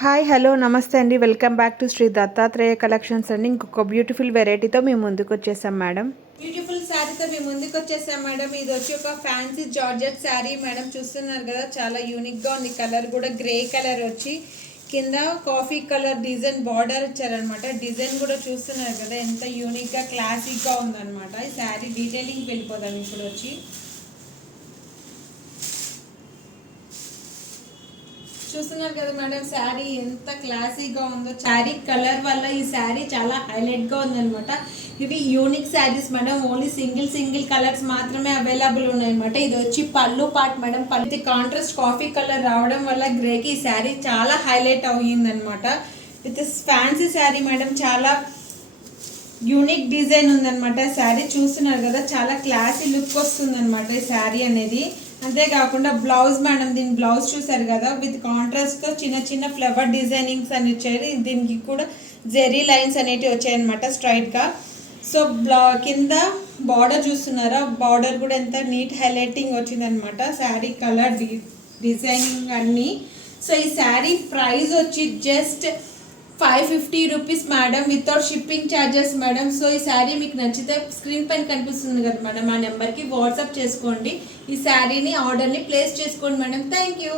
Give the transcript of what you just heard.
Hi hello నమస్తే అండి. Welcome back to Shri Dattatreya collections అండి. ఇంకొక బ్యూటిఫుల్ వెరైటీతో మేము ముందుకు వచ్చేసాం మేడం. బ్యూటిఫుల్ శారీతో మేము ముందుకు వచ్చేసాం మేడం. ఇది వచ్చి ఒక ఫ్యాన్సీ జార్జెట్ శారీ మేడం. చూస్తున్నారు కదా, చాలా యూనిక్ గా ఉంది. కలర్ కూడా గ్రే కలర్ వచ్చి కింద కాఫీ కలర్ డిజైన్ బార్డర్ ఇచ్చారనమాట. డిజైన్ కూడా చూస్తున్నారు కదా, ఎంత యూనిక్ గా క్లాసిక్ గా ఉందన్నమాట. ఈ శారీ డీటెయిలింగ్ వెళ్ళిపోదాం ఇప్పుడు వచ్చి. చూస్తున్నారు కదా మేడం, శారీ ఎంత క్లాసీగా ఉందో. శారీ కలర్ వల్ల ఈ శారీ చాలా హైలైట్ గా ఉందన్నమాట. ఇవి unique saris madam. Only single colours మాత్రమే అవైలబుల్ ఉన్నాయన్నమాట. ఇది వచ్చి పళ్ళు పార్ట్ మేడం. పళ్ళు కాంట్రాస్ట్ కాఫీ కలర్ రావడం వల్ల గ్రేకి ఈ శారీ చాలా హైలైట్ అయ్యిందనమాట. With fancy sari madam. చాలా యూనిక్ డిజైన్ ఉందన్నమాట. శారీ చూస్తున్నారు కదా, చాలా క్లాసీ లుక్ వస్తుంది అనమాట ఈ శారీ అనేది. అంతేకాకుండా బ్లౌజ్ మేడం, దీని బ్లౌజ్ చూసారు కదా, విత్ కాంట్రాస్ట్తో చిన్న ఫ్లవర్ డిజైనింగ్స్ అని వచ్చాయి. దీనికి కూడా జెరీ లైన్స్ అనేటివి వచ్చాయన్నమాట స్ట్రైట్గా. సో కింద బార్డర్ చూస్తున్నారా, బార్డర్ కూడా ఎంత నీట్ హైలైటింగ్ వచ్చిందనమాట. శారీ కలర్ డిజైనింగ్ అన్నీ. సో ఈ శారీ ప్రైస్ వచ్చి just 550 rupees madam, without shipping charges madam. So ఈ శారీ మీకు నచ్చితే స్క్రీన్ పైన కనిపిస్తుంది కదా మేడం, ఆ నెంబర్కి వాట్సాప్ చేసుకోండి. ఈ శారీని ఆర్డర్ని ప్లేస్ చేసుకోండి మేడం. Thank you.